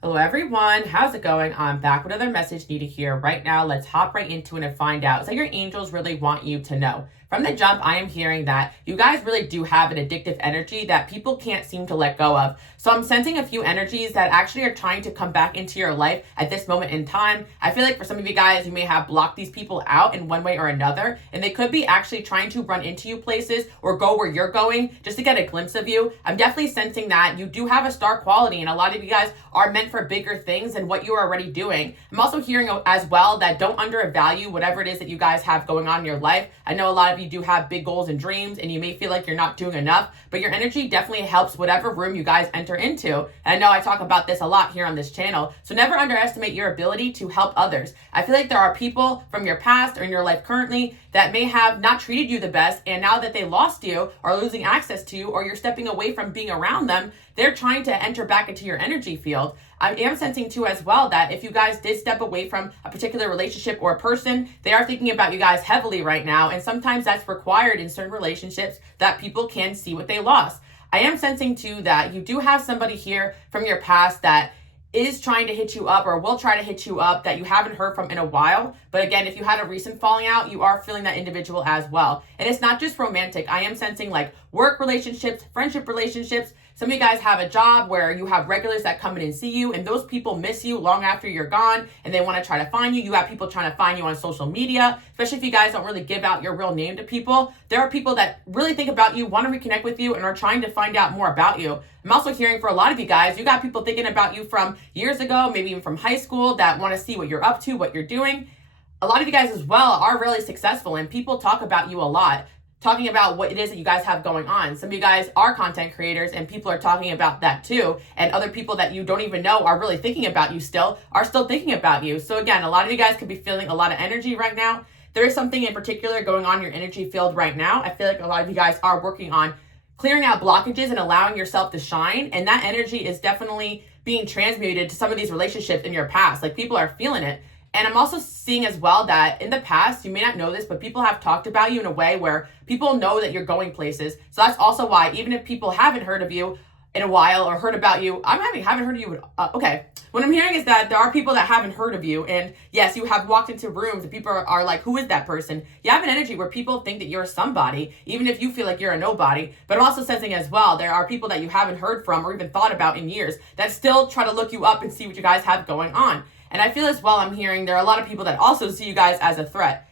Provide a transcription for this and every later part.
Hello everyone, how's it going? I'm back with another message needed here right now. Let's hop right into it and find out. So your angels really want you to know. From the jump, I am hearing that you guys really do have an addictive energy that people can't seem to let go of. So I'm sensing a few energies that actually are trying to come back into your life at this moment in time. I feel like for some of you guys, you may have blocked these people out in one way or another, and they could be actually trying to run into you places or go where you're going just to get a glimpse of you. I'm definitely sensing that you do have a star quality, and a lot of you guys are meant for bigger things than what you are already doing. I'm also hearing as well that don't undervalue whatever it is that you guys have going on in your life. I know a lot of you do have big goals and dreams, and you may feel like you're not doing enough, but your energy definitely helps whatever room you guys enter into. And I know I talk about this a lot here on this channel, so never underestimate your ability to help others. I feel like there are people from your past or in your life currently that may have not treated you the best, and now that they lost you or losing access to you, or you're stepping away from being around them, they're trying to enter back into your energy field. I am sensing too as well that if you guys did step away from a particular relationship or a person, they are thinking about you guys heavily right now, and sometimes that's required in certain relationships that people can see what they lost. I am sensing too that you do have somebody here from your past that is trying to hit you up or will try to hit you up that you haven't heard from in a while. But again, if you had a recent falling out, you are feeling that individual as well. And it's not just romantic. I am sensing like work relationships, friendship relationships. Some of you guys have a job where you have regulars that come in and see you, and those people miss you long after you're gone, and they want to try to find you. You have people trying to find you on social media, especially if you guys don't really give out your real name to people. There are people that really think about you, want to reconnect with you, and are trying to find out more about you. I'm also hearing for a lot of you guys, you got people thinking about you from years ago, maybe even from high school, that want to see what you're up to, what you're doing. A lot of you guys as well are really successful, and people talk about you a lot, talking about what it is that you guys have going on. Some of you guys are content creators, and people are talking about that too. And other people that you don't even know are really thinking about you are still thinking about you. So again, a lot of you guys could be feeling a lot of energy right now. There is something in particular going on in your energy field right now. I feel like a lot of you guys are working on clearing out blockages and allowing yourself to shine. And that energy is definitely being transmuted to some of these relationships in your past. Like, people are feeling it. And I'm also seeing as well that in the past, you may not know this, but people have talked about you in a way where people know that you're going places. So that's also why, even if people haven't heard of you in a while or heard about you, haven't heard of you. Okay. What I'm hearing is that there are people that haven't heard of you. And yes, you have walked into rooms and people are like, who is that person? You have an energy where people think that you're somebody, even if you feel like you're a nobody. But I'm also sensing as well, there are people that you haven't heard from or even thought about in years that still try to look you up and see what you guys have going on. And I feel as well, I'm hearing there are a lot of people that also see you guys as a threat.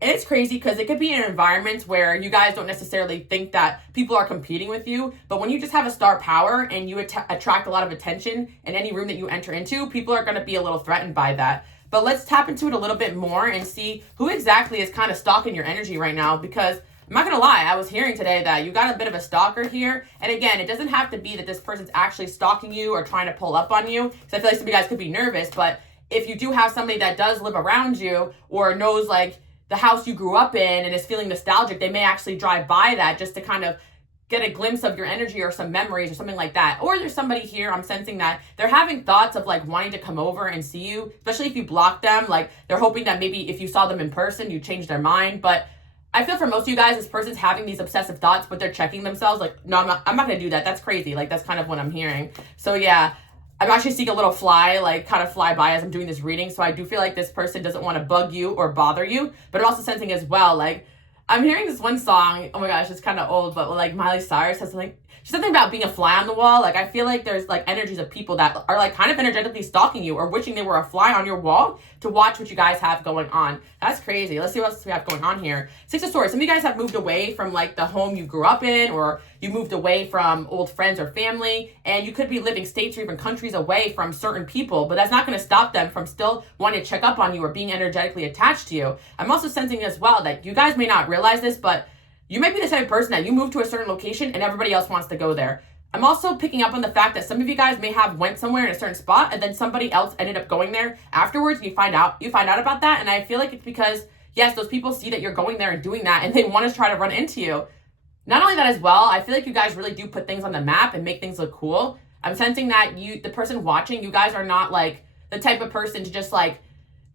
And it's crazy because it could be in environments where you guys don't necessarily think that people are competing with you. But when you just have a star power and you attract a lot of attention in any room that you enter into, people are going to be a little threatened by that. But let's tap into it a little bit more and see who exactly is kind of stalking your energy right now. Because I'm not going to lie, I was hearing today that you got a bit of a stalker here. And again, it doesn't have to be that this person's actually stalking you or trying to pull up on you. Because I feel like some of you guys could be nervous. But if you do have somebody that does live around you or knows like the house you grew up in and is feeling nostalgic, they may actually drive by that just to kind of get a glimpse of your energy or some memories or something like that. Or there's somebody here, I'm sensing that they're having thoughts of like wanting to come over and see you, especially if you block them. Like, they're hoping that maybe if you saw them in person, you change their mind. But I feel for most of you guys, this person's having these obsessive thoughts, but they're checking themselves like, no, I'm not gonna do that. That's crazy. Like, that's kind of what I'm hearing. So yeah, I'm actually seeing a little fly, like, kind of fly by as I'm doing this reading. So I do feel like this person doesn't want to bug you or bother you. But I'm also sensing as well, like, I'm hearing this one song. Oh my gosh, it's kind of old, but like Miley Cyrus has something about being a fly on the wall. Like, I feel like there's like energies of people that are like kind of energetically stalking you or wishing they were a fly on your wall to watch what you guys have going on. That's crazy. Let's see what else we have going on here. Six of Swords. Some of you guys have moved away from like the home you grew up in, or you moved away from old friends or family, and you could be living states or even countries away from certain people, but that's not going to stop them from still wanting to check up on you or being energetically attached to you. I'm also sensing as well that you guys may not realize this, but you might be the type of person that you move to a certain location and everybody else wants to go there. I'm also picking up on the fact that some of you guys may have went somewhere in a certain spot and then somebody else ended up going there afterwards, and you find out about that. And I feel like it's because, yes, those people see that you're going there and doing that, and they want to try to run into you. Not only that as well, I feel like you guys really do put things on the map and make things look cool. I'm sensing that the person watching, you guys are not like the type of person to just like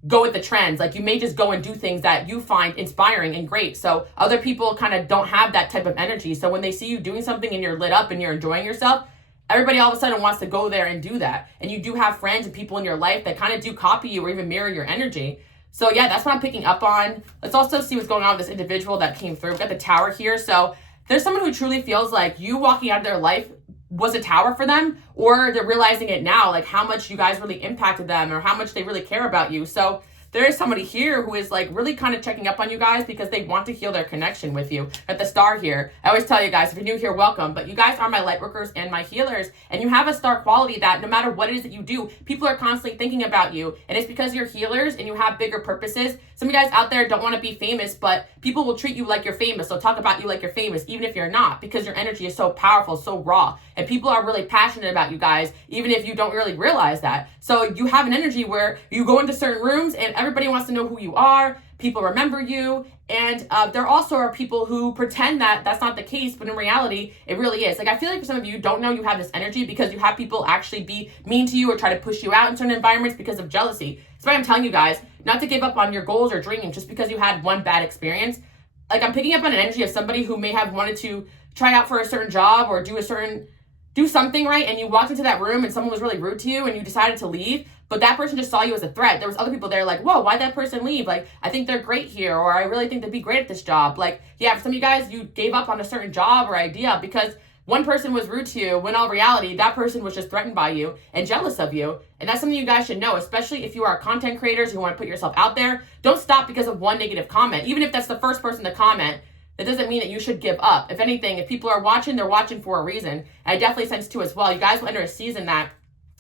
go with the trends. Like, you may just go and do things that you find inspiring and great. So other people kind of don't have that type of energy. So when they see you doing something and you're lit up and you're enjoying yourself, everybody all of a sudden wants to go there and do that. And you do have friends and people in your life that kind of do copy you or even mirror your energy. So yeah, that's what I'm picking up on. Let's also see what's going on with this individual that came through. We've got the Tower here. So there's someone who truly feels like you walking out of their life was a tower for them, or they're realizing it now, like how much you guys really impacted them or how much they really care about you. So there is somebody here who is like really kind of checking up on you guys because they want to heal their connection with you. At the star here, I always tell you guys, if you're new here, welcome. But you guys are my light workers and my healers. And you have a star quality that no matter what it is that you do, people are constantly thinking about you. And it's because you're healers and you have bigger purposes. Some of you guys out there don't want to be famous, but people will treat you like you're famous. So talk about you like you're famous, even if you're not, because your energy is so powerful, so raw. And people are really passionate about you guys, even if you don't really realize that. So you have an energy where you go into certain rooms and everybody wants to know who you are. People remember you. And there also are people who pretend that that's not the case, but in reality, it really is. Like, I feel like for some of you don't know you have this energy because you have people actually be mean to you or try to push you out in certain environments because of jealousy. That's why I'm telling you guys not to give up on your goals or dreams just because you had one bad experience. Like, I'm picking up on an energy of somebody who may have wanted to try out for a certain job or do something right, and you walked into that room and someone was really rude to you and you decided to leave, but that person just saw you as a threat. There was other people there like, whoa, why'd that person leave? Like, I think they're great here, or I really think they'd be great at this job. Like, yeah, for some of you guys, you gave up on a certain job or idea because one person was rude to you, when in reality, that person was just threatened by you and jealous of you. And that's something you guys should know, especially if you are content creators who want to put yourself out there. Don't stop because of one negative comment. Even if that's the first person to comment, that doesn't mean that you should give up. If anything, if people are watching, they're watching for a reason. And I definitely sense too as well, you guys will enter a season that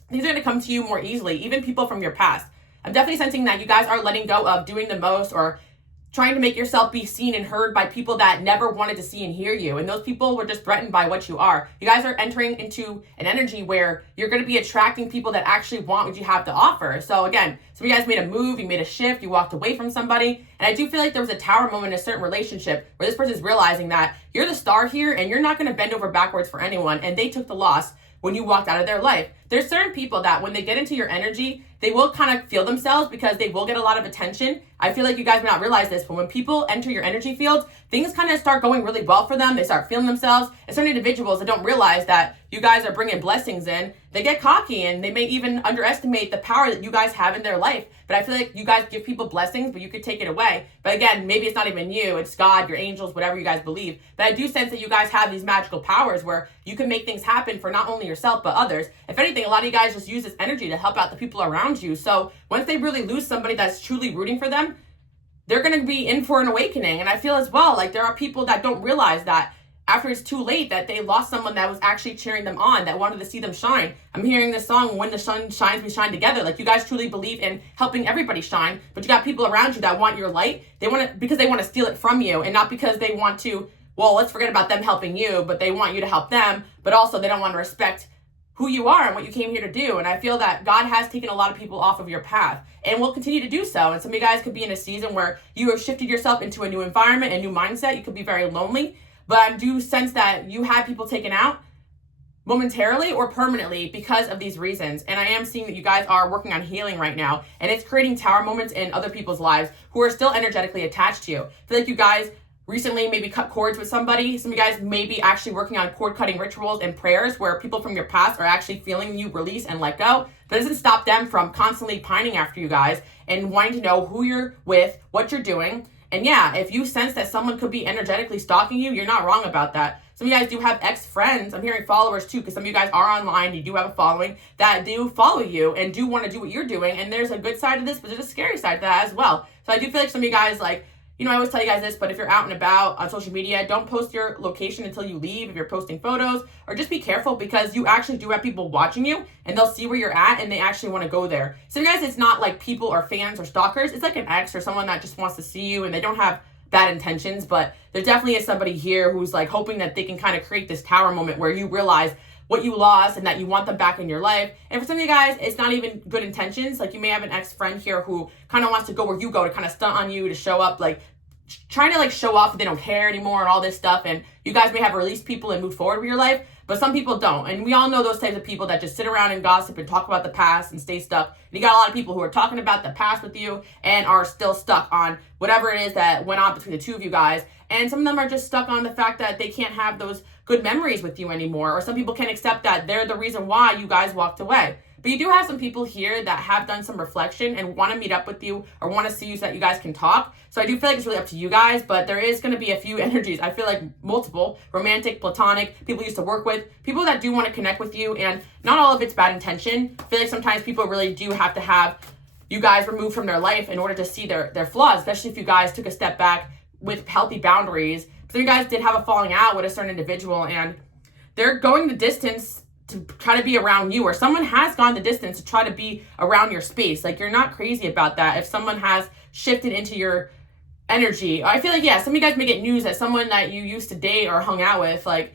things are going to come to you more easily, even people from your past. I'm definitely sensing that you guys are letting go of doing the most or trying to make yourself be seen and heard by people that never wanted to see and hear you. And those people were just threatened by what you are. You guys are entering into an energy where you're going to be attracting people that actually want what you have to offer. So again, some of you guys made a move, you made a shift, you walked away from somebody. And I do feel like there was a tower moment in a certain relationship where this person is realizing that you're the star here and you're not going to bend over backwards for anyone. And they took the loss when you walked out of their life. There's certain people that when they get into your energy, they will kind of feel themselves because they will get a lot of attention. I feel like you guys may not realize this, but when people enter your energy field, things kind of start going really well for them. They start feeling themselves. And certain individuals that don't realize that you guys are bringing blessings in, they get cocky and they may even underestimate the power that you guys have in their life. But I feel like you guys give people blessings, but you could take it away. But again, maybe it's not even you, it's God, your angels, whatever you guys believe. But I do sense that you guys have these magical powers where you can make things happen for not only yourself, but others. If anything, a lot of you guys just use this energy to help out the people around you. So once they really lose somebody that's truly rooting for them, they're going to be in for an awakening. And I feel as well, like there are people that don't realize that after it's too late, that they lost someone that was actually cheering them on, that wanted to see them shine. I'm hearing this song, When the Sun Shines, We Shine Together. Like, you guys truly believe in helping everybody shine, but you got people around you that want your light. They want it because they want to steal it from you, and not because they want to, well, let's forget about them helping you, but they want you to help them, but also they don't want to respect who you are and what you came here to do. And I feel that God has taken a lot of people off of your path and will continue to do so. And some of you guys could be in a season where you have shifted yourself into a new environment, a new mindset. You could be very lonely. But I do sense that you had people taken out momentarily or permanently because of these reasons. And I am seeing that you guys are working on healing right now. And it's creating tower moments in other people's lives who are still energetically attached to you. I feel like you guys recently maybe cut cords with somebody. Some of you guys may be actually working on cord cutting rituals and prayers where people from your past are actually feeling you release and let go. But it doesn't stop them from constantly pining after you guys and wanting to know who you're with, what you're doing. And yeah, if you sense that someone could be energetically stalking you, you're not wrong about that. Some of you guys do have ex-friends. I'm hearing followers too, because some of you guys are online. You do have a following that do follow you and do want to do what you're doing. And there's a good side of this, but there's a scary side to that as well. So I do feel like some of you guys, like, you know, I always tell you guys this, but if you're out and about on social media, don't post your location until you leave if you're posting photos, or just be careful because you actually do have people watching you and they'll see where you're at and they actually want to go there. So you guys, it's not like people or fans or stalkers. It's like an ex or someone that just wants to see you and they don't have bad intentions, but there definitely is somebody here who's like hoping that they can kind of create this tower moment where you realize what you lost and that you want them back in your life. And for some of you guys, it's not even good intentions. Like, you may have an ex-friend here who kind of wants to go where you go, to kind of stunt on you, to show up like trying to like show off that they don't care anymore and all this stuff. And you guys may have released people and moved forward with your life, but some people don't. And we all know those types of people that just sit around and gossip and talk about the past and stay stuck. And you got a lot of people who are talking about the past with you and are still stuck on whatever it is that went on between the two of you guys. And some of them are just stuck on the fact that they can't have those good memories with you anymore. Or some people can't accept that they're the reason why you guys walked away. But you do have some people here that have done some reflection and want to meet up with you or want to see you so that you guys can talk. So I do feel like it's really up to you guys, but there is going to be a few energies. I feel like multiple, romantic, platonic, people you used to work with, people that do want to connect with you, and not all of it's bad intention. I feel like sometimes people really do have to have you guys removed from their life in order to see their flaws, especially if you guys took a step back with healthy boundaries. So you guys did have a falling out with a certain individual, and they're going the distance to try to be around you, or someone has gone the distance to try to be around your space. Like, you're not crazy about that. If someone has shifted into your energy, I feel like, yeah, some of you guys may get news that someone that you used to date or hung out with, like,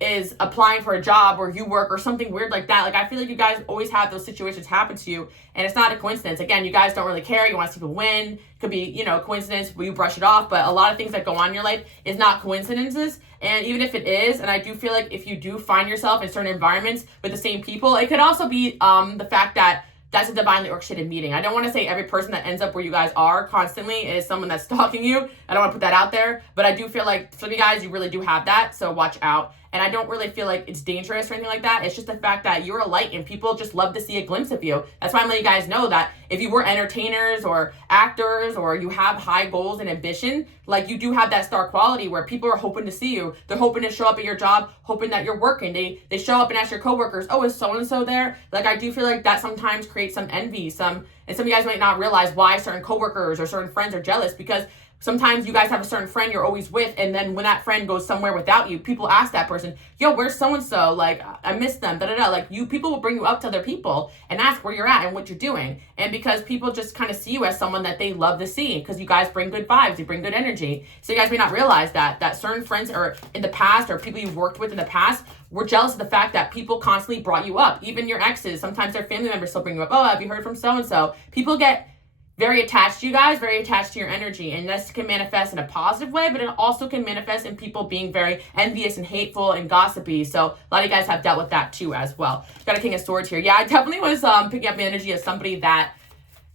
is applying for a job or you work or something weird like that. Like, I feel like you guys always have those situations happen to you, and it's not a coincidence. Again, you guys don't really care. You want to see people win. It could be, you know, a coincidence where you brush it off, but a lot of things that go on in your life is not coincidences. And even if it is, and I do feel like if you do find yourself in certain environments with the same people, it could also be the fact that that's a divinely orchestrated meeting. I don't want to say every person that ends up where you guys are constantly is someone that's stalking you. I don't want to put that out there, but I do feel like some of you guys, you really do have that, so watch out. And I don't really feel like it's dangerous or anything like that. It's just the fact that you're a light and people just love to see a glimpse of you. That's why I'm letting you guys know that if you were entertainers or actors or you have high goals and ambition, like, you do have that star quality where people are hoping to see you. They're hoping to show up at your job, hoping that you're working. They show up and ask your coworkers, oh, is so-and-so there? Like, I do feel like that sometimes creates some envy, and some of you guys might not realize why certain coworkers or certain friends are jealous, because sometimes you guys have a certain friend you're always with, and then when that friend goes somewhere without you, people ask that person, yo, where's so-and-so? Like, I miss them, da-da-da. Like, people will bring you up to other people and ask where you're at and what you're doing. And because people just kind of see you as someone that they love to see, because you guys bring good vibes, you bring good energy. So you guys may not realize that certain friends or in the past, or people you've worked with in the past, were jealous of the fact that people constantly brought you up. Even your exes, sometimes their family members still bring you up. Oh, have you heard from so-and-so? People get very attached to you guys, very attached to your energy. And this can manifest in a positive way, but it also can manifest in people being very envious and hateful and gossipy. So a lot of you guys have dealt with that too as well. Got a King of Swords here. Yeah, I definitely was picking up the energy of somebody that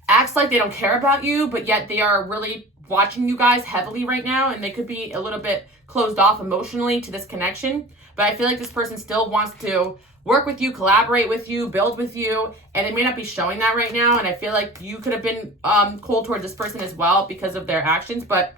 acts like they don't care about you, but yet they are really watching you guys heavily right now, and they could be a little bit closed off emotionally to this connection. But I feel like this person still wants to work with you, collaborate with you, build with you, and they may not be showing that right now. And I feel like you could have been cold towards this person as well because of their actions. But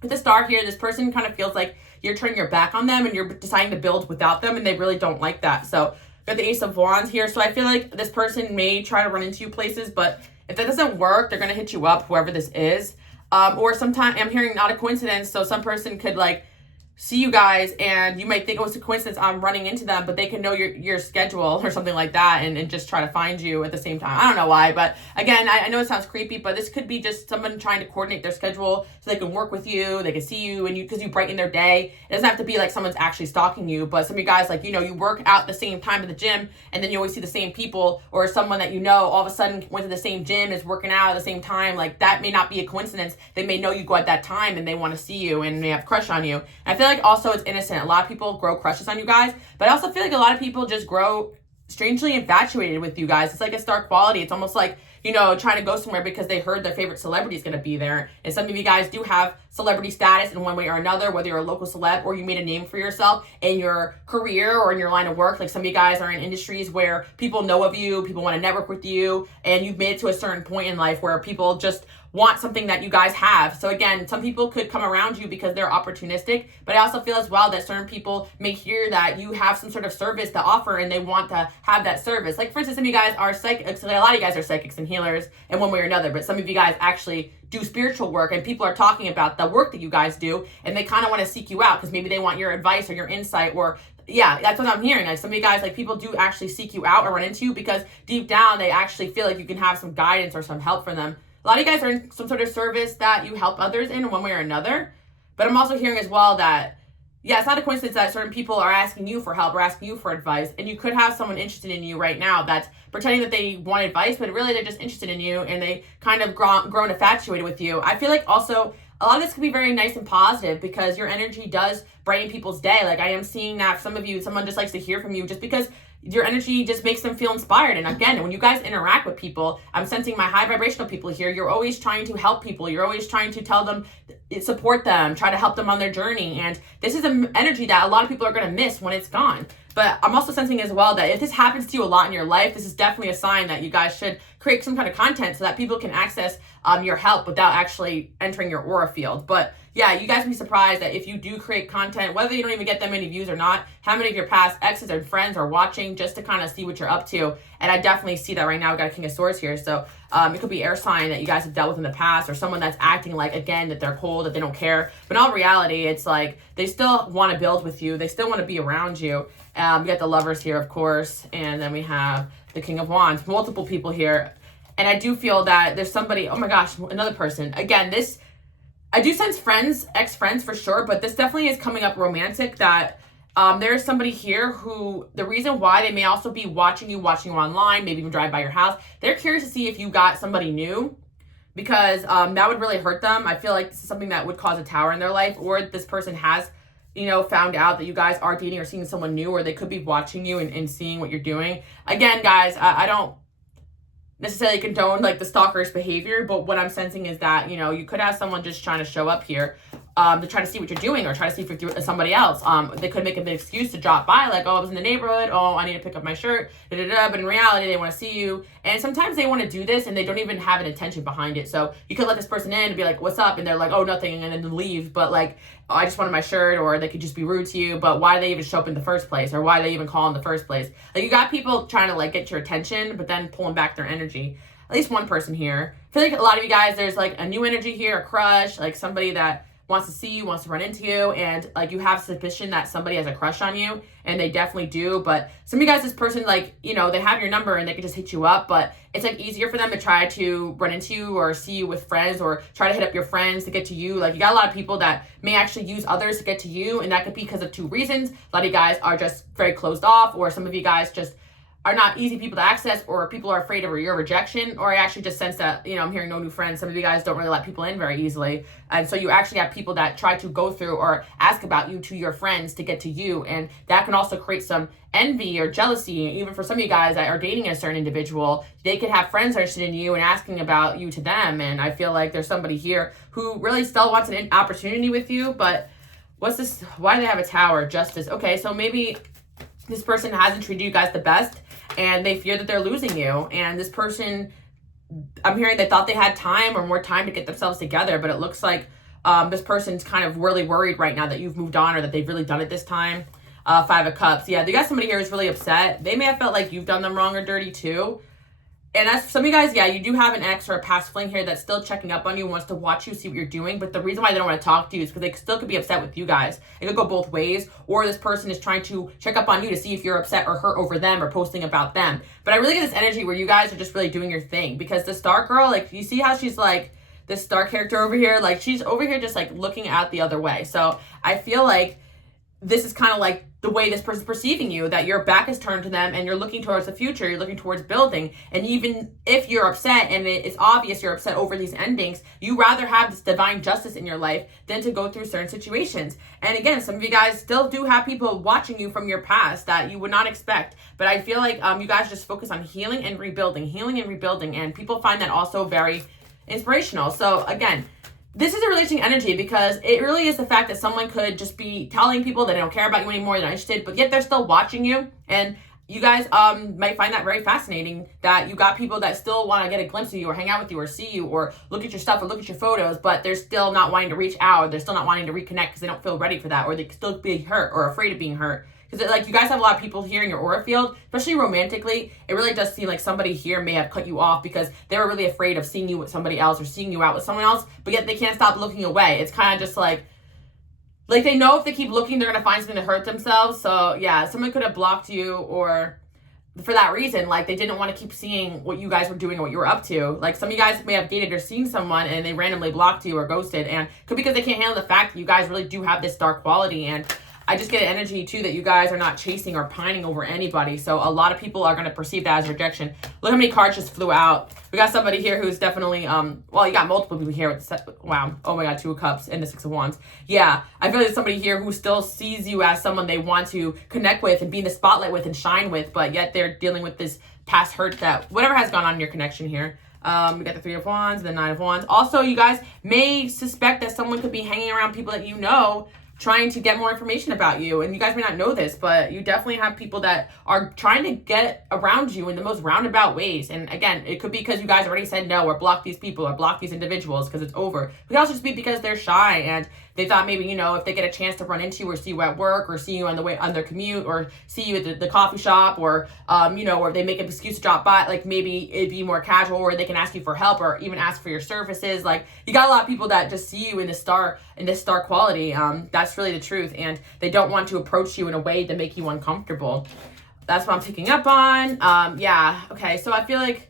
with the star here, this person kind of feels like you're turning your back on them and you're deciding to build without them, and they really don't like that. So got the Ace of Wands here. So I feel like this person may try to run into you places, but if that doesn't work, they're going to hit you up, whoever this is. Or sometimes I'm hearing not a coincidence. So some person could like see you guys and you might think, oh, it's a coincidence I'm running into them, but they can know your schedule or something like that and just try to find you at the same time. I don't know why, but again, I know it sounds creepy, but this could be just someone trying to coordinate their schedule so they can work with you, they can see you, and because you brighten their day. It doesn't have to be like someone's actually stalking you, but some of you guys, like, you work out the same time at the gym and then you always see the same people, or someone that all of a sudden went to the same gym, is working out at the same time. Like, that may not be a coincidence. They may know you go at that time and they want to see you and they have a crush on you. And I feel like also it's innocent. A lot of people grow crushes on you guys, but I also feel like a lot of people just grow strangely infatuated with you guys. It's like a star quality. It's almost like, trying to go somewhere because they heard their favorite celebrity is going to be there. And some of you guys do have celebrity status in one way or another, whether you're a local celeb or you made a name for yourself in your career or in your line of work. Like, some of you guys are in industries where people know of you, people want to network with you, and you've made it to a certain point in life where people just want something that you guys have. So again, some people could come around you because they're opportunistic, but I also feel as well that certain people may hear that you have some sort of service to offer and they want to have that service. Like, for instance, some of you guys are psychics. A lot of you guys are psychics and healers in one way or another, but some of you guys actually do spiritual work, and people are talking about the work that you guys do, and they kind of want to seek you out because maybe they want your advice or your insight, or yeah, that's what I'm hearing. Like, some of you guys, like, people do actually seek you out or run into you because deep down they actually feel like you can have some guidance or some help for them. A lot of you guys are in some sort of service that you help others in one way or another. But I'm also hearing as well that, yeah, it's not a coincidence that certain people are asking you for help or asking you for advice. And you could have someone interested in you right now that's pretending that they want advice, but really they're just interested in you and they kind of grown infatuated with you. I feel like also a lot of this could be very nice and positive because your energy does brighten people's day. Like I am seeing that some of you, someone just likes to hear from you just because your energy just makes them feel inspired. And again, when you guys interact with people, I'm sensing my high vibrational people here. You're always trying to help people. You're always trying to tell them, support them, try to help them on their journey. And this is an energy that a lot of people are going to miss when it's gone. But I'm also sensing as well that if this happens to you a lot in your life, this is definitely a sign that you guys should create some kind of content so that people can access your help without actually entering your aura field. But yeah, you guys will be surprised that if you do create content, whether you don't even get that many views or not, how many of your past exes or friends are watching just to kind of see what you're up to. And I definitely see that right now. We got a King of Swords here. So it could be air sign that you guys have dealt with in the past, or someone that's acting like, again, that they're cold, that they don't care. But in all reality, it's like they still want to build with you. They still want to be around you. We got the Lovers here, of course. And then we have the King of Wands, multiple people here. And I do feel that there's somebody, oh my gosh, another person. Again, this, I do sense friends, ex-friends for sure, but this definitely is coming up romantic, that there's somebody here who, the reason why they may also be watching you online, maybe even drive by your house, they're curious to see if you got somebody new, because that would really hurt them. I feel like this is something that would cause a tower in their life, or this person has, you know, found out that you guys are dating or seeing someone new, or they could be watching you and seeing what you're doing. Again, guys, I don't necessarily condone like the stalker's behavior, but what I'm sensing is that, you know, you could have someone just trying to show up here to try to see what you're doing, or try to see if you're somebody else. They could make an excuse to drop by, like, oh, I was in the neighborhood, oh, I need to pick up my shirt, but in reality, they want to see you. And sometimes they want to do this and they don't even have an intention behind it. So you could let this person in and be like, what's up? And they're like, oh, nothing, and then leave. But like, oh, I just wanted my shirt, or they could just be rude to you. But why did they even show up in the first place? Or why did they even call in the first place? Like, you got people trying to like get your attention, but then pulling back their energy. At least one person here. I feel like a lot of you guys, there's like a new energy here, a crush, like somebody that wants to see you, wants to run into you, and like you have suspicion that somebody has a crush on you, and they definitely do. But some of you guys, this person, like, you know, they have your number and they can just hit you up, but it's like easier for them to try to run into you or see you with friends, or try to hit up your friends to get to you. Like, you got a lot of people that may actually use others to get to you, and that could be because of two reasons. A lot of you guys are just very closed off, or some of you guys just are not easy people to access, or people are afraid of your rejection, or I actually just sense that, you know, I'm hearing no new friends. Some of you guys don't really let people in very easily. And so you actually have people that try to go through or ask about you to your friends to get to you. And that can also create some envy or jealousy. Even for some of you guys that are dating a certain individual, they could have friends interested in you and asking about you to them. And I feel like there's somebody here who really still wants an opportunity with you. But what's this? Why do they have a tower? Justice. Okay, so maybe this person hasn't treated you guys the best, and they fear that they're losing you. And this person, I'm hearing they thought they had time or more time to get themselves together, but it looks like this person's kind of really worried right now that you've moved on, or that they've really done it this time. Five of Cups. Yeah, you got somebody here who's really upset. They may have felt like you've done them wrong or dirty too. And as for some of you guys, yeah, you do have an ex or a past fling here that's still checking up on you, wants to watch you, see what you're doing. But the reason why they don't want to talk to you is because they still could be upset with you guys. It could go both ways. Or this person is trying to check up on you to see if you're upset or hurt over them, or posting about them. But I really get this energy where you guys are just really doing your thing. Because the star girl, like, you see how she's like this star character over here? Like, she's over here just like looking out the other way. So I feel like this is kind of like the way this person's perceiving you, that your back is turned to them and you're looking towards the future, you're looking towards building. And even if you're upset and it's obvious you're upset over these endings, you rather have this divine justice in your life than to go through certain situations. And again, some of you guys still do have people watching you from your past that you would not expect. But I feel like you guys just focus on healing and rebuilding, and people find that also very inspirational. So again, this is a really interesting energy, because it really is the fact that someone could just be telling people that they don't care about you anymore, they're not interested, but yet they're still watching you. And you guys might find that very fascinating, that you got people that still want to get a glimpse of you, or hang out with you, or see you, or look at your stuff, or look at your photos, but they're still not wanting to reach out, or they're still not wanting to reconnect because they don't feel ready for that, or they could still be hurt or afraid of being hurt. Because like, you guys have a lot of people here in your aura field, especially romantically. It really does seem like somebody here may have cut you off because they were really afraid of seeing you with somebody else, or seeing you out with someone else, but yet they can't stop looking away. It's kind of just like they know if they keep looking, they're going to find something to hurt themselves. So yeah, someone could have blocked you, or for that reason, like, they didn't want to keep seeing what you guys were doing or what you were up to. Like, some of you guys may have dated or seen someone and they randomly blocked you or ghosted, and could be because they can't handle the fact that you guys really do have this dark quality. And I just get an energy too that you guys are not chasing or pining over anybody. So a lot of people are going to perceive that as rejection. Look how many cards just flew out. We got somebody here who's definitely, well, you got multiple people here with wow. Oh my God, 2 of Cups and the 6 of Wands. Yeah, I feel like there's somebody here who still sees you as someone they want to connect with and be in the spotlight with and shine with, but yet they're dealing with this past hurt that whatever has gone on in your connection here. We got the 3 of Wands and the 9 of Wands. Also, you guys may suspect that someone could be hanging around people that you know, trying to get more information about you. And you guys may not know this, but you definitely have people that are trying to get around you in the most roundabout ways. And again, it could be because you guys already said no or blocked these people or blocked these individuals because it's over. It could also just be because they're shy and they thought maybe, you know, if they get a chance to run into you or see you at work or see you on the way on their commute or see you at the coffee shop or, you know, or they make an excuse to drop by, like maybe it'd be more casual or they can ask you for help or even ask for your services. Like you got a lot of people that just see you in this star quality. That's really the truth. And they don't want to approach you in a way to make you uncomfortable. That's what I'm picking up on. Yeah. Okay. So I feel like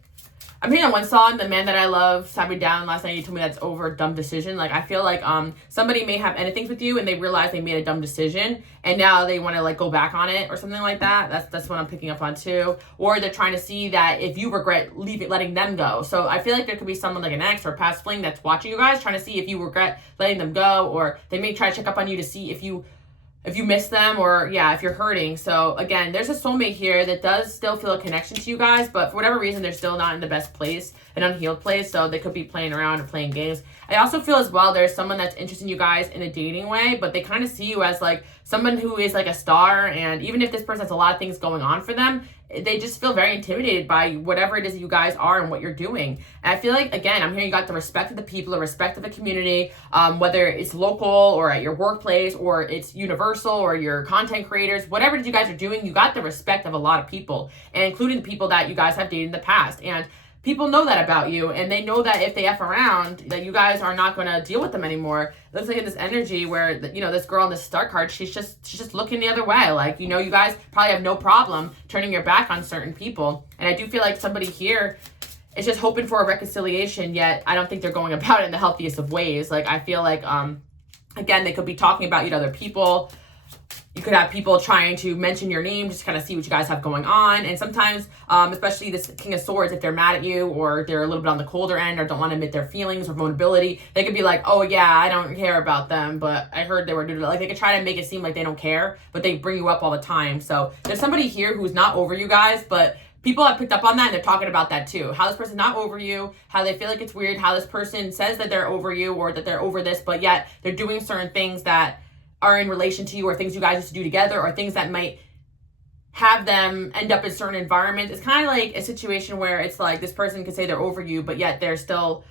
I'm hearing on one song, The Man That I Love sat me down last night. You told me that's over a dumb decision. Like, I feel like somebody may have ended things with you and they realize they made a dumb decision and now they want to like go back on it or something like that. That's what I'm picking up on too. Or they're trying to see that if you regret letting them go. So I feel like there could be someone like an ex or a past fling that's watching you guys, trying to see if you regret letting them go, or they may try to check up on you to see if you miss them or yeah, if you're hurting. So again, there's a soulmate here that does still feel a connection to you guys, but for whatever reason, they're still not in the best place, an unhealed place. So they could be playing around or playing games. I also feel as well, there's someone that's interested in you guys in a dating way, but they kind of see you as like someone who is like a star. And even if this person has a lot of things going on for them, they just feel very intimidated by whatever it is that you guys are and what you're doing. And I feel like, again, I'm hearing you got the respect of the people, the respect of the community, whether it's local or at your workplace or it's universal or your content creators, whatever it is you guys are doing, you got the respect of a lot of people, and including the people that you guys have dated in the past. And people know that about you, and they know that if they F around, that you guys are not going to deal with them anymore. It looks like in this energy where, you know, this girl in this star card, she's just looking the other way. Like, you know, you guys probably have no problem turning your back on certain people. And I do feel like somebody here is just hoping for a reconciliation, yet I don't think they're going about it in the healthiest of ways. Like, I feel like, again, they could be talking about you to other people. You could have people trying to mention your name just to kind of see what you guys have going on. And sometimes, especially this King of Swords, if they're mad at you or they're a little bit on the colder end or don't want to admit their feelings or vulnerability, they could be like, oh yeah, I don't care about them, but I heard they were doing it. Like, they could try to make it seem like they don't care, but they bring you up all the time. So there's somebody here who's not over you guys, but people have picked up on that and they're talking about that too. How this person's not over you, how they feel like it's weird, how this person says that they're over you or that they're over this, but yet they're doing certain things that are in relation to you or things you guys used to do together or things that might have them end up in certain environments. It's kind of like a situation where it's like this person could say they're over you, but yet they're still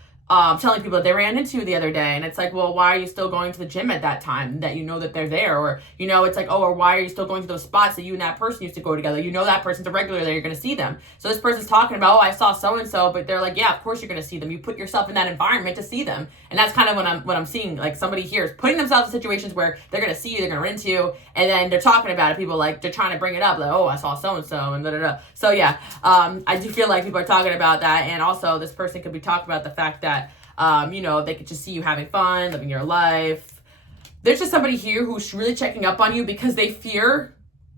telling people that they ran into the other day. And it's like, well, why are you still going to the gym at that time that you know that they're there? Or, you know, it's like, oh, or why are you still going to those spots that you and that person used to go together? You know that person's a regular there, you're going to see them. So this person's talking about, oh, I saw so-and-so, but they're like, yeah, of course you're going to see them. You put yourself in that environment to see them. And that's kind of what I'm seeing. Like, somebody here is putting themselves in situations where they're going to see you, they're going to run into you, and then they're talking about it. People, like, they're trying to bring it up, like, oh, I saw so-and-so, and da-da-da. So yeah, I do feel like people are talking about that. And also this person could be talking about the fact that, you know, they could just see you having fun, living your life. There's just somebody here who's really checking up on you because they fear,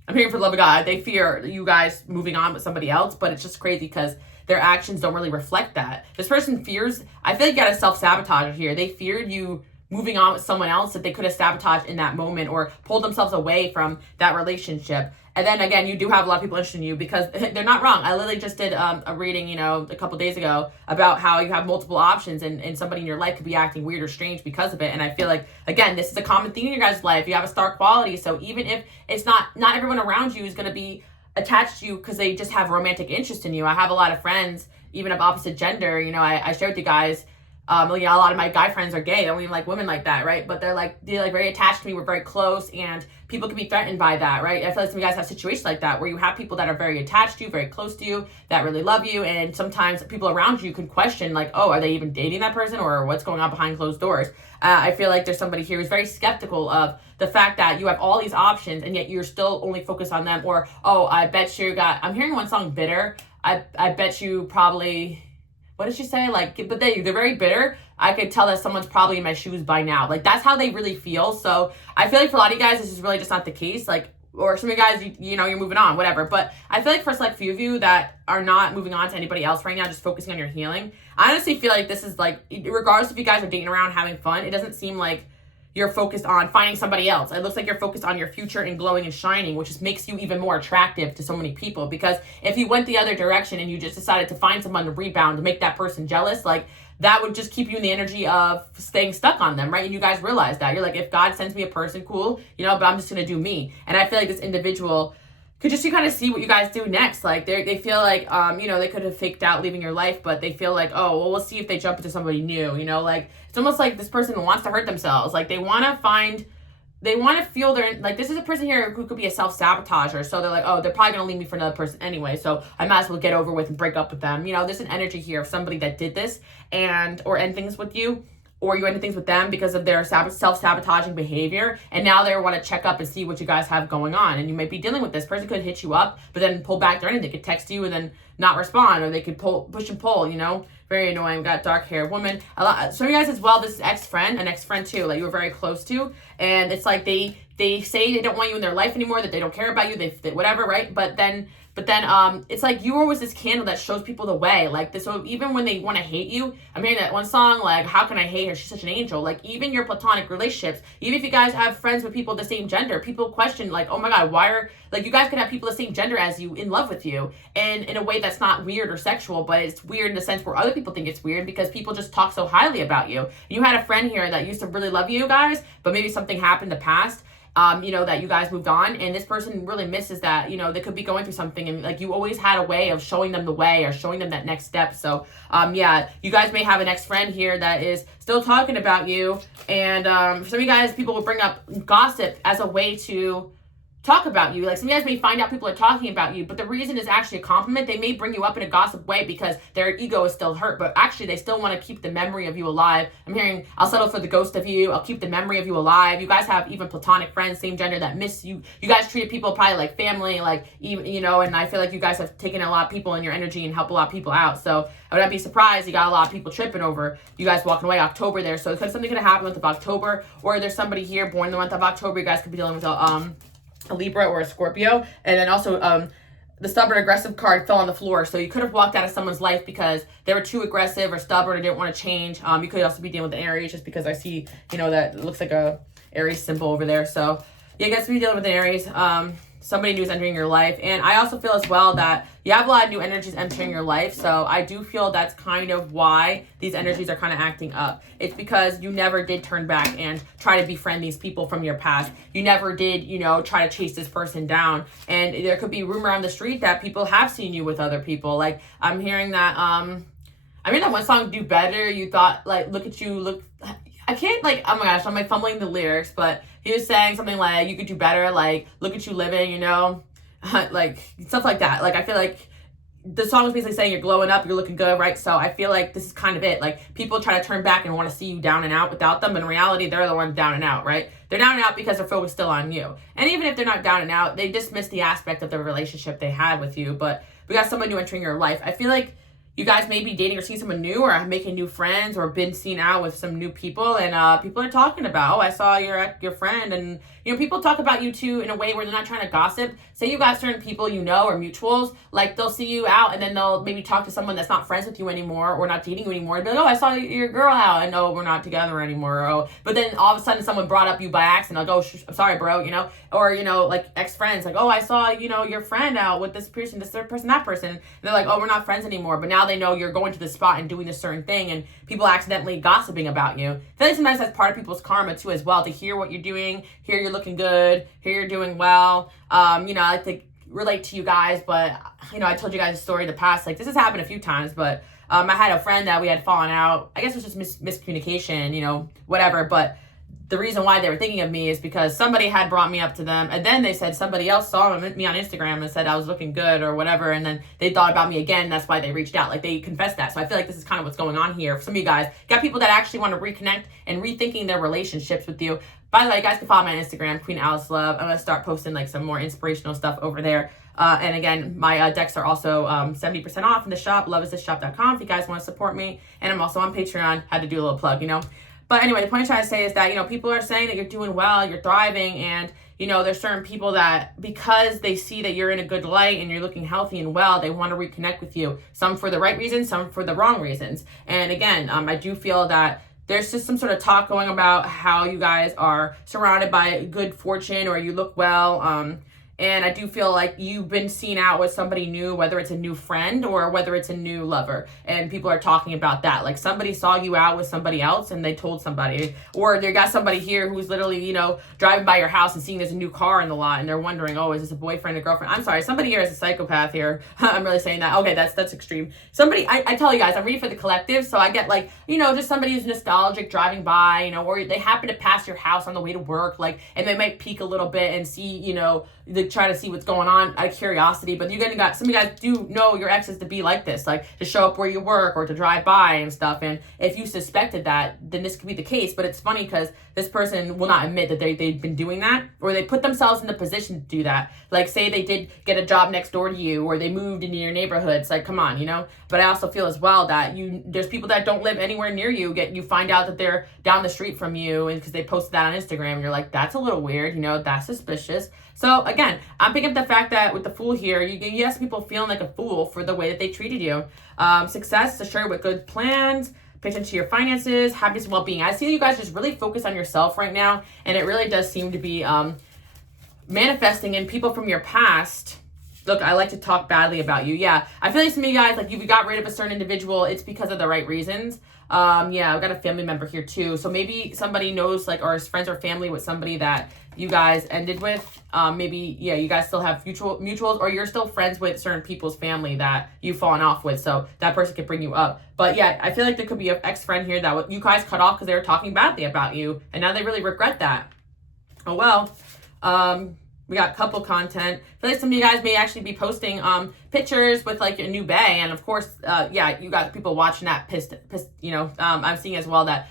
I'm hearing for the love of God, they fear you guys moving on with somebody else, but it's just crazy because their actions don't really reflect that. This person fears, I feel like you got a self-sabotage here. They feared you moving on with someone else that they could have sabotaged in that moment or pulled themselves away from that relationship. And then again, you do have a lot of people interested in you because they're not wrong. I literally just did a reading, you know, a couple days ago about how you have multiple options and somebody in your life could be acting weird or strange because of it. And I feel like, again, this is a common theme in your guys' life. You have a star quality. So even if it's not everyone around you is going to be attached to you because they just have romantic interest in you. I have a lot of friends, even of opposite gender. You know, I shared with you guys, you know, a lot of my guy friends are gay. I don't even like women like that, right? But they're like very attached to me. We're very close, and people can be threatened by that, right? I feel like some of you guys have situations like that where you have people that are very attached to you, very close to you, that really love you, and sometimes people around you can question, like, oh, are they even dating that person, or what's going on behind closed doors? I feel like there's somebody here who's very skeptical of the fact that you have all these options and yet you're still only focused on them. Or, oh, I bet you I'm hearing one song, Bitter. I bet you probably what did she say? Like, but they're very bitter. I could tell that someone's probably in my shoes by now. Like, that's how they really feel. So I feel like for a lot of you guys, this is really just not the case. Like, or some of you guys, you know, you're moving on, whatever. But I feel like for a select few of you that are not moving on to anybody else right now, just focusing on your healing, I honestly feel like this is like, regardless if you guys are dating around, having fun, it doesn't seem like you're focused on finding somebody else. It looks like you're focused on your future and glowing and shining, which just makes you even more attractive to so many people. Because if you went the other direction and you just decided to find someone to rebound, to make that person jealous, like, that would just keep you in the energy of staying stuck on them, right? And you guys realize that. You're like, if God sends me a person, cool, you know, but I'm just going to do me. And I feel like this individual could just kind of see what you guys do next. Like, they feel like, you know, they could have faked out leaving your life, but they feel like, oh, well, we'll see if they jump into somebody new, you know? Like, it's almost like this person wants to hurt themselves. Like, they want to feel their, like, this is a person here who could be a self-sabotager. So they're like, oh, they're probably going to leave me for another person anyway, so I might as well get over with and break up with them. You know, there's an energy here of somebody that did this or end things with you, or you ended things with them because of their self-sabotaging behavior, and now they want to check up and see what you guys have going on. And you might be dealing with this person could hit you up, but then pull back their end. They could text you and then not respond, or they could push and pull, you know? Very annoying. We got dark hair woman. Some of you guys as well, this is an ex-friend too, like you were very close to, and it's like they say they don't want you in their life anymore, that they don't care about you, they whatever, right? But then it's like you were always this candle that shows people the way. Like this, so even when they want to hate you, I'm hearing that one song, like, how can I hate her? She's such an angel. Like, even your platonic relationships, even if you guys have friends with people of the same gender, people question, like, oh my God, why are, like, you guys could have people the same gender as you in love with you, and in a way that's not weird or sexual, but it's weird in the sense where other people think it's weird because people just talk so highly about you. You had a friend here that used to really love you guys, but maybe something happened in the past, you know, that you guys moved on, and this person really misses that, you know, they could be going through something, and like you always had a way of showing them the way or showing them that next step. So yeah, you guys may have an ex-friend here that is still talking about you, and some of you guys, people will bring up gossip as a way to talk about you. Like, some of you guys may find out people are talking about you, but the reason is actually a compliment. They may bring you up in a gossip way because their ego is still hurt, but actually they still want to keep the memory of you alive. I'm hearing, I'll settle for the ghost of you. I'll keep the memory of you alive. You guys have even platonic friends, same gender, that miss you. You guys treated people probably like family, like, even, you know, and I feel like you guys have taken a lot of people in your energy and helped a lot of people out. So I would not be surprised you got a lot of people tripping over you guys walking away October there. So something could have happened with the month of October, or there's somebody here born in the month of October. You guys could be dealing with a Libra or a Scorpio. And then also the stubborn aggressive card fell on the floor, so you could have walked out of someone's life because they were too aggressive or stubborn or didn't want to change. You could also be dealing with an Aries, just because I see, you know, that looks like a Aries symbol over there. So yeah, you guys be dealing with an Aries. Somebody new is entering your life. And I also feel as well that you have a lot of new energies entering your life. So I do feel that's kind of why these energies are kind of acting up. It's because you never did turn back and try to befriend these people from your past. You never did, you know, try to chase this person down. And there could be rumor on the street that people have seen you with other people. Like, I'm hearing that, that one song, Do Better, you thought, like, look at you, look, I can't, like, oh my gosh, I'm like fumbling the lyrics, but he was saying something like, you could do better, like, look at you living, you know, like, stuff like that. Like, I feel like the song is basically saying you're glowing up, you're looking good, right? So I feel like this is kind of it. Like, people try to turn back and want to see you down and out without them, but in reality, they're the ones down and out, right? They're down and out because they're focused still on you. And even if they're not down and out, they dismiss the aspect of the relationship they had with you. But we got someone new entering your life. I feel like you guys may be dating or seeing someone new, or making new friends, or been seen out with some new people, and people are talking about, oh, I saw your friend, and you know, people talk about you too in a way where they're not trying to gossip. Say you got certain people you know or mutuals, like they'll see you out and then they'll maybe talk to someone that's not friends with you anymore or not dating you anymore, and be like, oh, I saw your girl out, and oh, we're not together anymore. Or, oh, but then all of a sudden someone brought up you by accident. I'll go, I'm sorry, bro, you know, or, you know, like ex-friends, like, oh, I saw, you know, your friend out with this person, this third person, that person. And they're like, oh, we're not friends anymore. But now they know you're going to this spot and doing this certain thing, and people accidentally gossiping about you. I feel like sometimes that's part of people's karma too as well, to hear what you're doing, hear you're looking good, hear you're doing well. You know, I like to relate to you guys, but you know, I told you guys a story in the past, like this has happened a few times, but I had a friend that we had fallen out. I guess it was just miscommunication, you know, whatever, but the reason why they were thinking of me is because somebody had brought me up to them, and then they said somebody else saw me on Instagram and said I was looking good or whatever, and then they thought about me again. That's why they reached out. Like, they confessed that. So I feel like this is kind of what's going on here. For some of you guys, got people that actually want to reconnect and rethinking their relationships with you. By the way, you guys can follow me on Instagram, Queen Alice Love. I'm gonna start posting like some more inspirational stuff over there. And again, my decks are also 70% off in the shop, LOVEEXISTSVISIONS.com, if you guys want to support me. And I'm also on Patreon. Had to do a little plug, you know. But anyway, the point I'm trying to say is that, you know, people are saying that you're doing well, you're thriving, and, you know, there's certain people that, because they see that you're in a good light and you're looking healthy and well, they want to reconnect with you. Some for the right reasons, some for the wrong reasons. And again, I do feel that there's just some sort of talk going about how you guys are surrounded by good fortune or you look well. And I do feel like you've been seen out with somebody new, whether it's a new friend or whether it's a new lover. And people are talking about that. Like, somebody saw you out with somebody else and they told somebody. Or they got somebody here who's literally, you know, driving by your house and seeing there's a new car in the lot. And they're wondering, oh, is this a boyfriend or girlfriend? I'm sorry, somebody here is a psychopath here. I'm really saying that. Okay, that's extreme. Somebody, I tell you guys, I'm reading for the collective. So I get like, you know, just somebody who's nostalgic driving by, you know, or they happen to pass your house on the way to work. Like, and they might peek a little bit and see, you know, they try to see what's going on out of curiosity. But some of you guys do know your exes to be like this, like to show up where you work or to drive by and stuff. And if you suspected that, then this could be the case. But it's funny because this person will not admit that they've been doing that, or they put themselves in the position to do that. Like, say they did get a job next door to you, or they moved into your neighborhood. It's like, come on, you know. But I also feel as well that there's people that don't live anywhere near you. You find out that they're down the street from you, and because they posted that on Instagram, and you're like, that's a little weird, you know, that's suspicious. So again, I'm picking up the fact that with the Fool here, you have people feeling like a fool for the way that they treated you. Success assured with good plans, pay attention to your finances, happiness and well-being. I see you guys just really focus on yourself right now, and it really does seem to be manifesting in people from your past. Look, I like to talk badly about you. Yeah, I feel like some of you guys, like, if you got rid of a certain individual, it's because of the right reasons. Yeah, I've got a family member here too. So maybe somebody knows, like, or is friends or family with somebody that you guys ended with. Maybe, yeah, you guys still have mutuals, or you're still friends with certain people's family that you've fallen off with. So that person could bring you up. But yeah, I feel like there could be an ex-friend here that you guys cut off because they were talking badly about you. And now they really regret that. Oh, well. We got couple content. I feel like some of you guys may actually be posting pictures with like a new bae, and of course, yeah, you got people watching that pissed, you know. I'm seeing as well that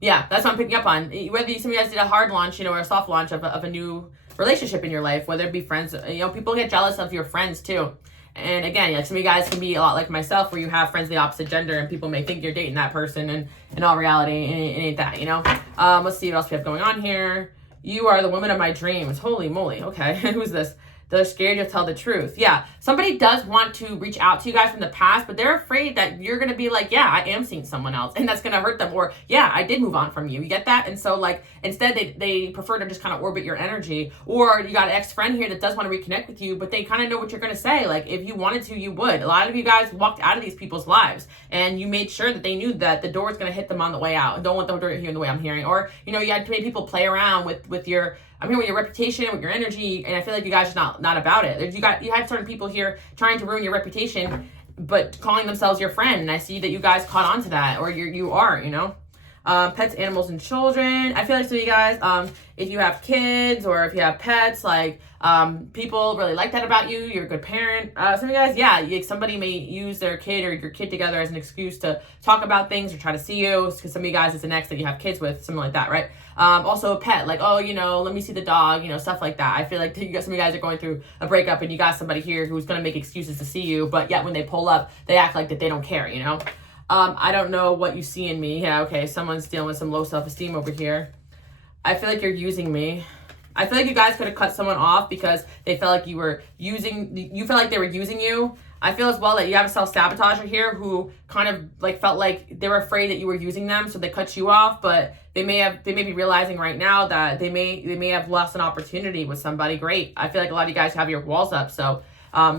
yeah, that's what I'm picking up on. Whether some of you guys did a hard launch, you know, or a soft launch of a new relationship in your life, whether it be friends, you know, people get jealous of your friends too. And again, like, some of you guys can be a lot like myself, where you have friends of the opposite gender and people may think you're dating that person, and in all reality, it ain't that, you know. Let's see what else we have going on here. You are the woman of my dreams. Holy moly. Okay. Who's this? They're scared to tell the truth. Yeah. Somebody does want to reach out to you guys from the past, but they're afraid that you're going to be like, yeah, I am seeing someone else, and that's going to hurt them. Or, yeah, I did move on from you. You get that? And so, like, instead they prefer to just kind of orbit your energy. Or you got an ex-friend here that does want to reconnect with you, but they kind of know what you're going to say. Like, if you wanted to, you would. A lot of you guys walked out of these people's lives, and you made sure that they knew that the door is going to hit them on the way out. Don't want the door to hear the way I'm hearing. Or, you know, you had to make people play around with your, I'm here with your reputation, with your energy, and I feel like you guys are not about it. You had certain people here trying to ruin your reputation, but calling themselves your friend, and I see that you guys caught on to that, or you are, you know. Pets, animals, and children. I feel like some of you guys, if you have kids or if you have pets, like, people really like that about you. You're a good parent. Some of you guys, yeah, somebody may use their kid or your kid together as an excuse to talk about things or try to see you, because some of you guys, it's an ex that you have kids with, something like that, right? Also a pet, like, oh, you know, let me see the dog, you know, stuff like that. I feel like some of you guys are going through a breakup, and you got somebody here who's going to make excuses to see you, but yet when they pull up, they act like that they don't care, you know? I don't know what you see in me. Yeah, okay, someone's dealing with some low self-esteem over here. I feel like you're using me. I feel like you guys could have cut someone off because they felt like you felt like they were using you. I feel as well that you have a self-sabotager here who kind of like felt like they were afraid that you were using them, so they cut you off, but they may be realizing right now that they may have lost an opportunity with somebody great. I feel like a lot of you guys have your walls up, so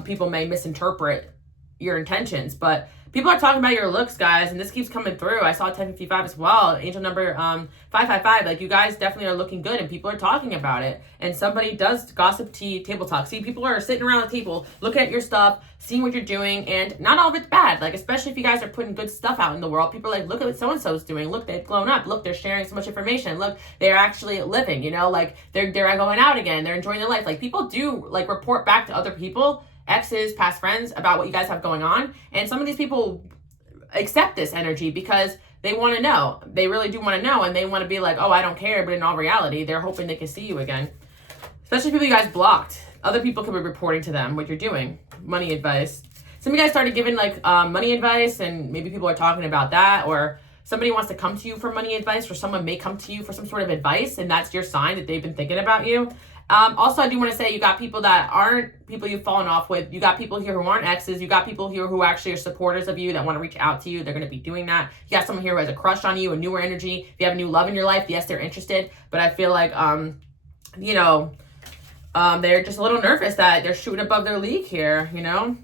people may misinterpret your intentions, but People are talking about your looks, guys, and this keeps coming through. I saw 1055 as well. Angel number 555. Like, you guys definitely are looking good, and people are talking about it. And somebody does gossip tea, table talk. See, people are sitting around the table, looking at your stuff, seeing what you're doing, and not all of it's bad. Like, especially if you guys are putting good stuff out in the world. People are like, look at what so-and-so's doing. Look, they've grown up. Look, they're sharing so much information. Look, they're actually living, you know? Like, they're going out again. They're enjoying their life. Like, people do, like, report back to other people, exes, past friends, about what you guys have going on. And some of these people accept this energy because they want to know. They really do want to know, and they want to be like, oh, I don't care. But in all reality, they're hoping they can see you again. Especially people you guys blocked. Other people could be reporting to them what you're doing. Money advice. Some of you guys started giving like money advice, and maybe people are talking about that, or somebody wants to come to you for money advice, or someone may come to you for some sort of advice, and that's your sign that they've been thinking about you. Also, I do want to say you got people that aren't people you've fallen off with. You got people here who aren't exes. You got people here who actually are supporters of you that want to reach out to you. They're going to be doing that. You got someone here who has a crush on you, a newer energy. If you have a new love in your life, yes, they're interested. But I feel like, you know, they're just a little nervous that they're shooting above their league here, you know?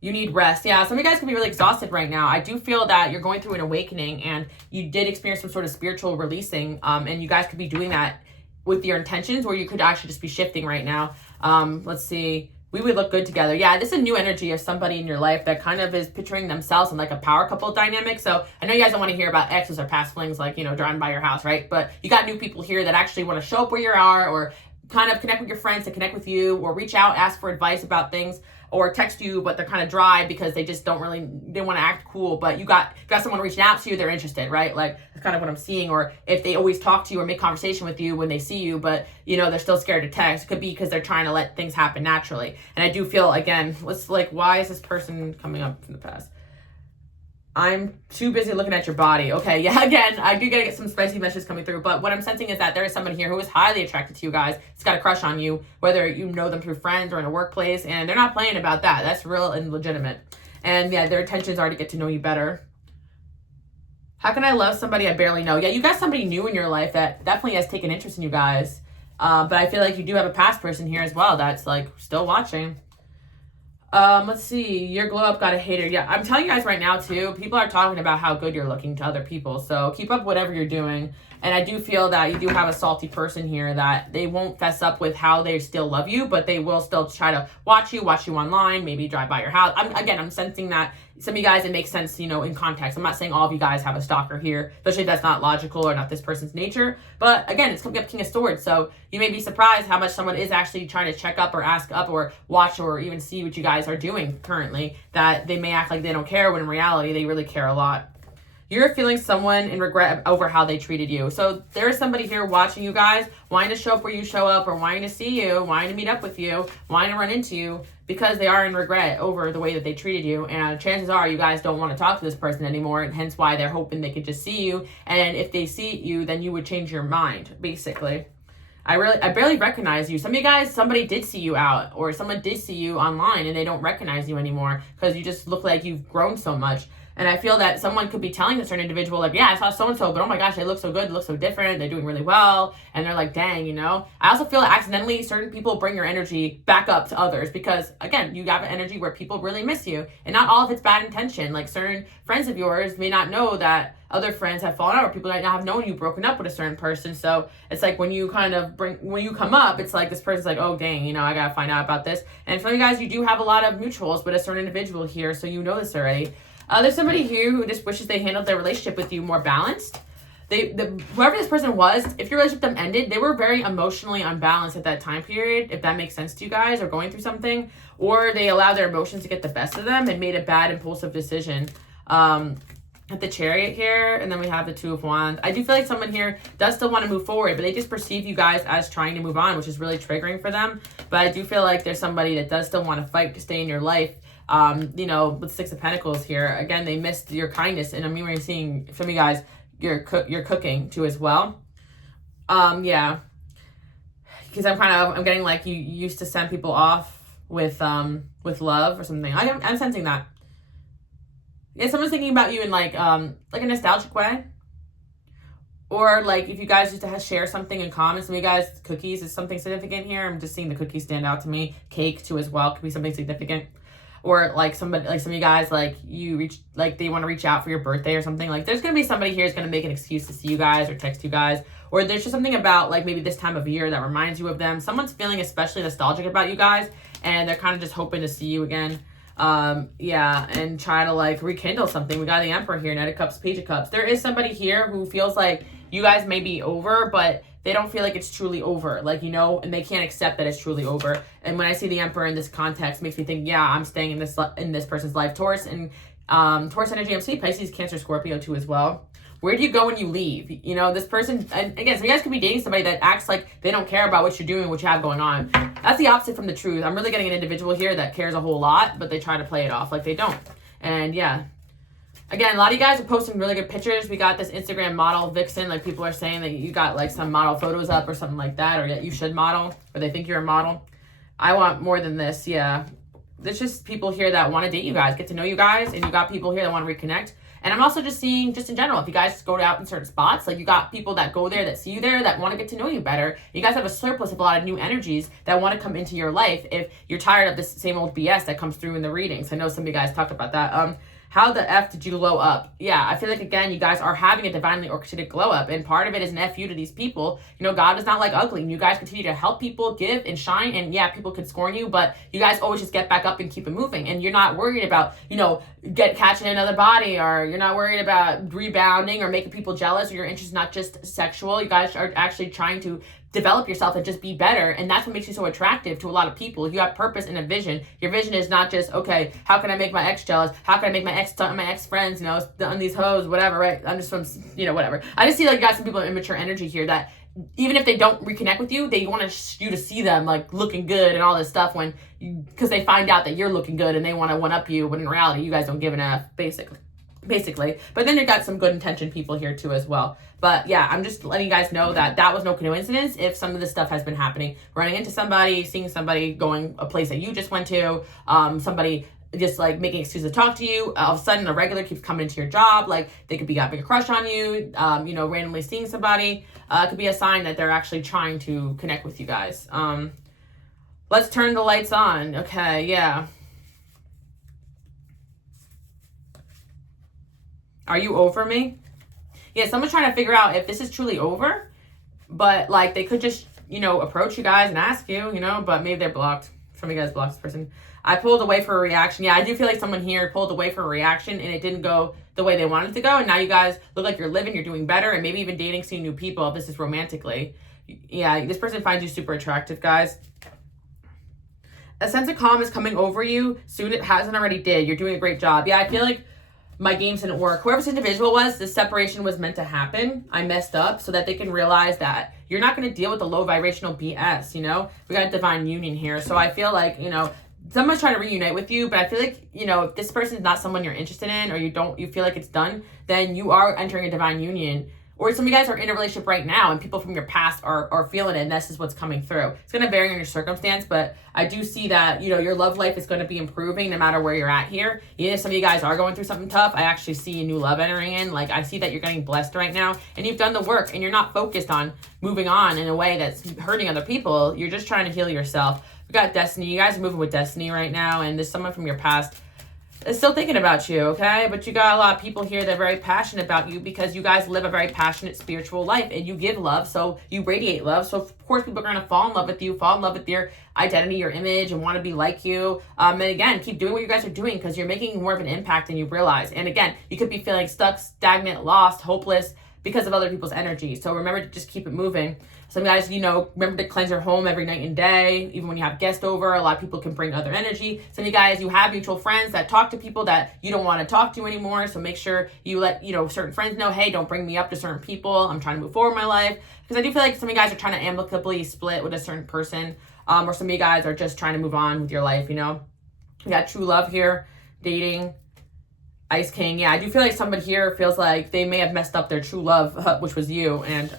You need rest. Yeah, some of you guys can be really exhausted right now. I do feel that you're going through an awakening, and you did experience some sort of spiritual releasing, and you guys could be doing that with your intentions, or you could actually just be shifting right now. Let's see. We would look good together. Yeah, this is a new energy of somebody in your life that kind of is picturing themselves in like a power couple dynamic. So I know you guys don't want to hear about exes or past flings, like, you know, driving by your house, right? But you got new people here that actually want to show up where you are, or kind of connect with your friends to connect with you, or reach out, ask for advice about things, or text you, but they're kind of dry because they just don't really, they want to act cool, but you got someone reaching out to you, they're interested, right? Like, that's kind of what I'm seeing. Or if they always talk to you or make conversation with you when they see you, but, you know, they're still scared to text, it could be because they're trying to let things happen naturally. And I do feel, again, let's like, why is this person coming up from the past? I'm too busy looking at your body. Okay, yeah, again, I do get some spicy messages coming through, but what I'm sensing is that there is someone here who is highly attracted to you guys. It's got a crush on you, whether you know them through friends or in a workplace, and they're not playing about that. That's real and legitimate. And yeah, their intentions are to get to know you better. How can I love somebody I barely know? Yeah, you got somebody new in your life that definitely has taken interest in you guys. But I feel like you do have a past person here as well that's like still watching. Let's see. Your glow up got a hater. Yeah, I'm telling you guys right now too, people are talking about how good you're looking to other people. So keep up whatever you're doing. And I do feel that you do have a salty person here that they won't fess up with how they still love you, but they will still try to watch you online, maybe drive by your house. I'm sensing that some of you guys, it makes sense, you know, in context. I'm not saying all of you guys have a stalker here, especially if that's not logical or not this person's nature. But again, it's coming up King of Swords. So you may be surprised how much someone is actually trying to check up or ask up or watch or even see what you guys are doing currently, that they may act like they don't care when in reality they really care a lot. You're feeling someone in regret over how they treated you. So there is somebody here watching you guys, wanting to show up where you show up, or wanting to see you, wanting to meet up with you, wanting to run into you, because they are in regret over the way that they treated you. And chances are you guys don't want to talk to this person anymore, and hence why they're hoping they could just see you. And if they see you, then you would change your mind, basically. I barely recognize you. Some of you guys, somebody did see you out, or someone did see you online and they don't recognize you anymore because you just look like you've grown so much. And I feel that someone could be telling a certain individual, like, yeah, I saw so-and-so, but oh my gosh, they look so good, they look so different, they're doing really well. And they're like, dang, you know? I also feel that accidentally certain people bring your energy back up to others because, again, you have an energy where people really miss you. And not all of it's bad intention. Like, certain friends of yours may not know that other friends have fallen out, or people might not have known you broken up with a certain person. So it's like when you when you come up, it's like this person's like, oh, dang, you know, I got to find out about this. And for you guys, you do have a lot of mutuals with a certain individual here, so you know this already. There's somebody here who just wishes they handled their relationship with you more balanced. Whoever this person was, if your relationship with them ended, they were very emotionally unbalanced at that time period, if that makes sense to you guys, or going through something, or they allowed their emotions to get the best of them and made a bad impulsive decision. At the Chariot here, and then we have the Two of Wands. I do feel like someone here does still want to move forward, but they just perceive you guys as trying to move on, which is really triggering for them. But I do feel like there's somebody that does still want to fight to stay in your life. You know, with Six of Pentacles here, again, they missed your kindness, and I'm even seeing some of you guys, you're cooking too as well. Yeah, because I'm getting like you used to send people off with love or something. I'm sensing that. Yeah, someone's thinking about you in like a nostalgic way. Or like if you guys used to share something in common. Some of you guys, cookies is something significant here. I'm just seeing the cookies stand out to me. Cake too as well could be something significant. or like somebody, like some of you guys, like you reach, like they want to reach out for your birthday or something. Like there's going to be somebody here who's going to make an excuse to see you guys or text you guys, or there's just something about like maybe this time of year that reminds you of them. Someone's feeling especially nostalgic about you guys, and they're kind of just hoping to see you again. Yeah, and try to like rekindle something. We got the Emperor here, Knight of Cups, Page of Cups. There is somebody here who feels like you guys may be over, but they don't feel like it's truly over, like, you know, and they can't accept that it's truly over. And when I see the Emperor in this context, makes me think, yeah, I'm staying in this person's life. Taurus and Taurus energy, I'm seeing Pisces, Cancer, Scorpio too as well. Where do you go when you leave? You know, this person, and again, some of you guys could be dating somebody that acts like they don't care about what you're doing, what you have going on. That's the opposite from the truth. I'm really getting an individual here that cares a whole lot, but they try to play it off like they don't. And yeah. Again, a lot of you guys are posting really good pictures. We got this Instagram model vixen. Like people are saying that you got like some model photos up or something like that, or that you should model, or they think you're a model. I want more than this. Yeah. There's just people here that want to date you guys, get to know you guys, and you got people here that want to reconnect. And I'm also just seeing, just in general, if you guys go out in certain spots, like you got people that go there, that see you there, that want to get to know you better. You guys have a surplus of a lot of new energies that want to come into your life if you're tired of this same old BS that comes through in the readings. I know some of you guys talked about that. How the F did you glow up? Yeah, I feel like, again, you guys are having a divinely orchestrated glow up, and part of it is an F you to these people. You know, God is not like ugly, and you guys continue to help people, give, and shine, and yeah, people could scorn you, but you guys always just get back up and keep it moving, and you're not worried about, you know, catching another body, or you're not worried about rebounding or making people jealous, or your interest is not just sexual. You guys are actually trying to develop yourself and just be better, and that's what makes you so attractive to a lot of people. You have purpose and a vision. Your vision is not just, okay, how can I make my ex jealous? How can I make my ex friends, you know, on these hoes, whatever, right? I'm just from, you know, whatever. I just see like you got some people in immature energy here that even if they don't reconnect with you, they want you to see them like looking good and all this stuff because they find out that you're looking good and they want to one up you, when in reality you guys don't give an F, basically. But then you got some good intention people here too as well. But yeah, I'm just letting you guys know that that was no coincidence if some of this stuff has been happening. Running into somebody, seeing somebody going a place that you just went to, somebody just like making excuses to talk to you. All of a sudden, a regular keeps coming into your job. Like they could be having a crush on you. You know, randomly seeing somebody could be a sign that they're actually trying to connect with you guys. Let's turn the lights on. Okay, yeah. Are you over me? Yeah, someone's trying to figure out if this is truly over, but like they could just, you know, approach you guys and ask you, you know, but maybe they're blocked. Some of you guys blocked this person. I pulled away for a reaction. Yeah, I do feel like someone here pulled away for a reaction and it didn't go the way they wanted it to go. And now you guys look like you're living, you're doing better, and maybe even dating, seeing new people. If this is romantically. Yeah, this person finds you super attractive, guys. A sense of calm is coming over you. Soon it hasn't already did. You're doing a great job. Yeah, I feel like my games didn't work. Whoever this individual was, this separation was meant to happen. I messed up so that they can realize that you're not going to deal with the low vibrational BS, you know? We got a divine union here. So I feel like, you know, someone's trying to reunite with you, but I feel like, you know, if this person's not someone you're interested in, or you feel like it's done, then you are entering a divine union. Or some of you guys are in a relationship right now and people from your past are feeling it, and this is what's coming through. It's going to vary on your circumstance, but I do see that, you know, your love life is going to be improving no matter where you're at here. Even if some of you guys are going through something tough, I actually see a new love entering in. Like, I see that you're getting blessed right now, and you've done the work, and you're not focused on moving on in a way that's hurting other people. You're just trying to heal yourself. We got destiny. You guys are moving with destiny right now, and there's someone from your past is still thinking about you, okay? But you got a lot of people here that are very passionate about you because you guys live a very passionate spiritual life and you give love, so you radiate love. So of course people are going to fall in love with you, fall in love with your identity, your image, and want to be like you. And again, keep doing what you guys are doing because you're making more of an impact than you realize. And again, you could be feeling stuck, stagnant, lost, hopeless because of other people's energy. So remember to just keep it moving. Some guys, you know, remember to cleanse your home every night and day. Even when you have guests over, a lot of people can bring other energy. Some of you guys, you have mutual friends that talk to people that you don't want to talk to anymore. So make sure you let, you know, certain friends know, hey, don't bring me up to certain people. I'm trying to move forward in my life. Because I do feel like some of you guys are trying to amicably split with a certain person. Or some of you guys are just trying to move on with your life, you know. We got true love here, dating, Ice King. Yeah, I do feel like somebody here feels like they may have messed up their true love, which was you. And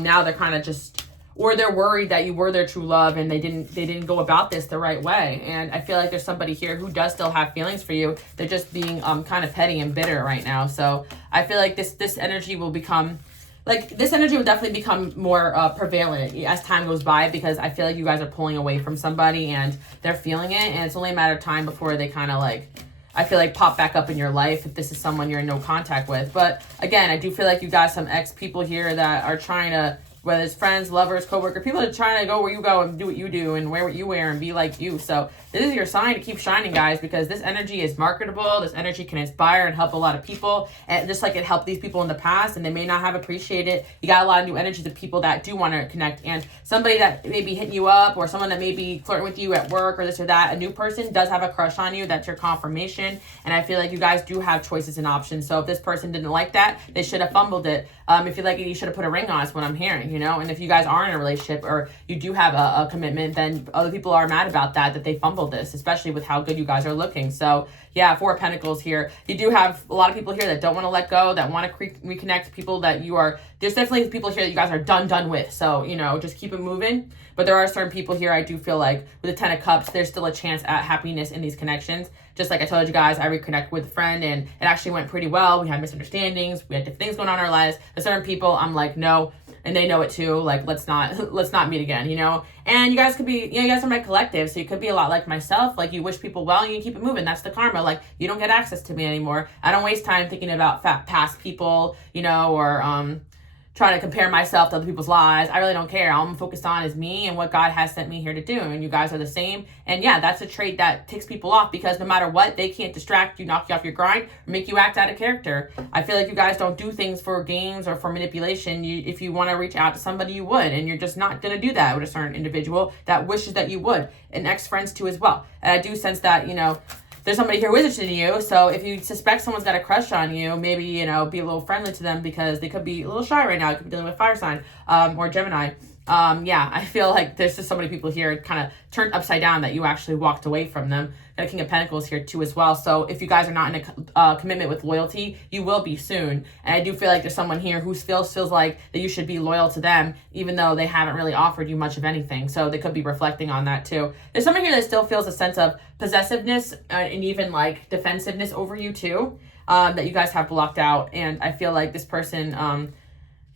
now they're kind of just, or they're worried that you were their true love and they didn't go about this the right way. And I feel like there's somebody here who does still have feelings for you. They're just being kind of petty and bitter right now. So I feel like this energy will become like this energy will definitely become more prevalent as time goes by, because I feel like you guys are pulling away from somebody and they're feeling it, and it's only a matter of time before they kind of like, I feel like, pop back up in your life if this is someone you're in no contact with. But again, I do feel like you got some ex people here that are trying to, whether it's friends, lovers, coworker, people are trying to go where you go and do what you do and wear what you wear and be like you. So this is your sign to keep shining, guys, because this energy is marketable. This energy can inspire and help a lot of people, and just like it helped these people in the past, and they may not have appreciated it. You got a lot of new energies of people that do want to connect, and somebody that may be hitting you up, or someone that may be flirting with you at work or this or that, a new person does have a crush on you. That's your confirmation, and I feel like you guys do have choices and options. So if this person didn't like that, they should have fumbled it. If you like it, you should have put a ring on. Is what I'm hearing, you know. And if you guys are in a relationship or you do have a commitment, then other people are mad about that they fumbled this, especially with how good you guys are looking. So yeah, Four of Pentacles here. You do have a lot of people here that don't want to let go, that want to reconnect, people that you are, there's definitely people here that you guys are done with. So, you know, just keep it moving. But there are certain people here, I do feel like with the Ten of Cups, there's still a chance at happiness in these connections. Just like I told you guys, I reconnect with a friend and it actually went pretty well. We had misunderstandings. We had different things going on in our lives. With certain people, I'm like, no. And they know it too. Like, let's not meet again, you know? And you guys could be, you know, you guys are my collective. So you could be a lot like myself. Like, you wish people well and you keep it moving. That's the karma. Like, you don't get access to me anymore. I don't waste time thinking about past people, you know, or, trying to compare myself to other people's lives. I really don't care. All I'm focused on is me and what God has sent me here to do. And you guys are the same. And yeah, that's a trait that ticks people off, because no matter what, they can't distract you, knock you off your grind, or make you act out of character. I feel like you guys don't do things for games or for manipulation. If you want to reach out to somebody, you would. And you're just not going to do that with a certain individual that wishes that you would. And ex-friends too as well. And I do sense that, you know, there's somebody here who is interested in you. So if you suspect someone's got a crush on you, maybe, you know, be a little friendly to them, because they could be a little shy right now. It could be dealing with fire sign or Gemini. Yeah, I feel like there's just so many people here kind of turned upside down that you actually walked away from them. Got a King of Pentacles here too as well. So if you guys are not in a commitment with loyalty, you will be soon. And I do feel like there's someone here who feels like that you should be loyal to them, even though they haven't really offered you much of anything. So they could be reflecting on that too. There's someone here that still feels a sense of possessiveness and even like defensiveness over you too, that you guys have blocked out. And I feel like this person,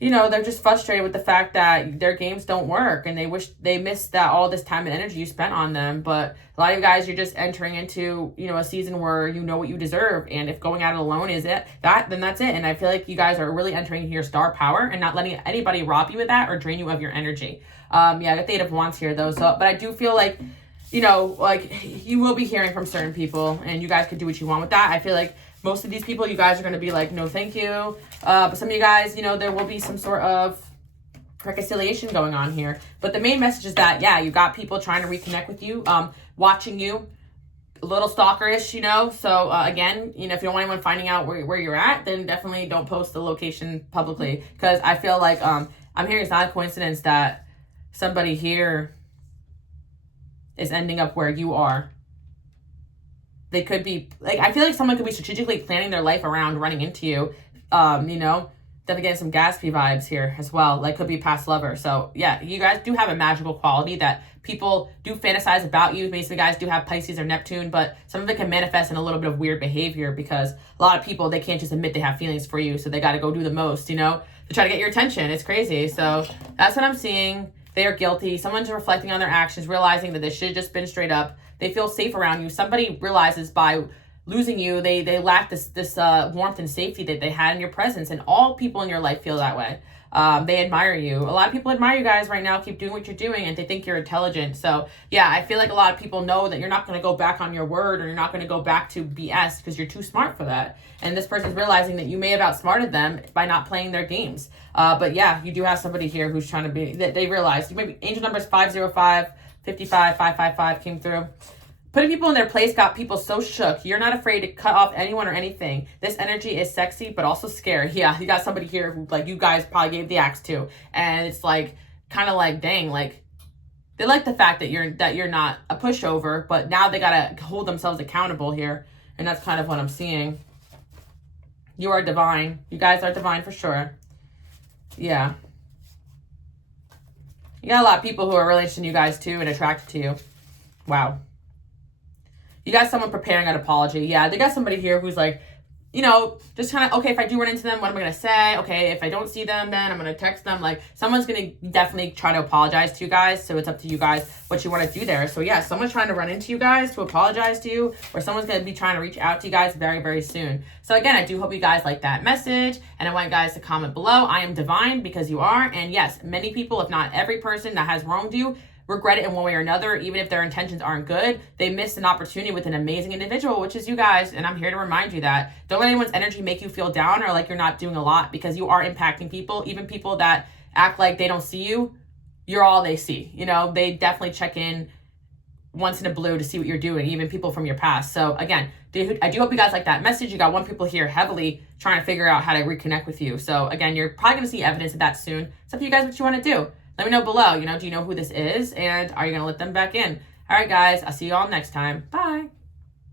you know, they're just frustrated with the fact that their games don't work, and they wish they missed that all this time and energy you spent on them. But a lot of you guys, you're just entering into, you know, a season where you know what you deserve. And if going at it alone is it, then that's it. And I feel like you guys are really entering into your star power and not letting anybody rob you of that or drain you of your energy. Yeah, I got the Eight of Wands here though. So, but I do feel like, you know, like you will be hearing from certain people, and you guys could do what you want with that. I feel like most of these people, you guys are going to be like, no, thank you. But some of you guys, you know, there will be some sort of reconciliation going on here. But the main message is that, yeah, you got people trying to reconnect with you, watching you, a little stalkerish, you know. So again, you know, if you don't want anyone finding out where you're at, then definitely don't post the location publicly, because I feel like I'm hearing it's not a coincidence that somebody here is ending up where you are. They could be, like, I feel like someone could be strategically planning their life around running into you, you know. Then again, some Gatsby vibes here as well. Like, could be a past lover. So, yeah, you guys do have a magical quality that people do fantasize about you. Basically, guys do have Pisces or Neptune, but some of it can manifest in a little bit of weird behavior, because a lot of people, they can't just admit they have feelings for you, so they got to go do the most, you know, to try to get your attention. It's crazy. So, that's what I'm seeing. They are guilty. Someone's reflecting on their actions, realizing that they should have just been straight up. They feel safe around you. Somebody realizes by losing you, they lack this warmth and safety that they had in your presence. And all people in your life feel that way. They admire you. A lot of people admire you guys right now. Keep doing what you're doing, and they think you're intelligent. So yeah, I feel like a lot of people know that you're not going to go back on your word, or you're not going to go back to BS, because you're too smart for that. And this person's realizing that you may have outsmarted them by not playing their games. But yeah, you do have somebody here who's trying to be, that they realize, maybe angel numbers 505, 55, 555 came through. Putting people in their place got people so shook. You're not afraid to cut off anyone or anything. This energy is sexy, but also scary. Yeah, you got somebody here who, like, you guys probably gave the axe to. And it's like, kind of like, dang, like, they like the fact that you're not a pushover, but now they got to hold themselves accountable here. And that's kind of what I'm seeing. You are divine. You guys are divine for sure. Yeah. You got a lot of people who are really interested in you guys too and attracted to you. Wow. You got someone preparing an apology. Yeah, they got somebody here who's like, you know, just kind of, okay, if I do run into them, what am I going to say? Okay, if I don't see them, then I'm going to text them. Like, someone's going to definitely try to apologize to you guys. So it's up to you guys what you want to do there. So yeah, someone's trying to run into you guys to apologize to you, or someone's going to be trying to reach out to you guys very, very soon. So again, I do hope you guys like that message, and I want you guys to comment below. I am divine because you are. And yes, many people, if not every person that has wronged you, regret it in one way or another. Even if their intentions aren't good, they missed an opportunity with an amazing individual, which is you guys. And I'm here to remind you that don't let anyone's energy make you feel down or like you're not doing a lot, because you are impacting people. Even people that act like they don't see you, you're all they see. You know, they definitely check in once in a blue to see what you're doing, even people from your past. So again, I do hope you guys like that message. You got one people here heavily trying to figure out how to reconnect with you. So again, you're probably going to see evidence of that soon. It's up to you guys what you want to do. Let me know below, you know, do you know who this is? And are you going to let them back in? All right, guys, I'll see you all next time. Bye.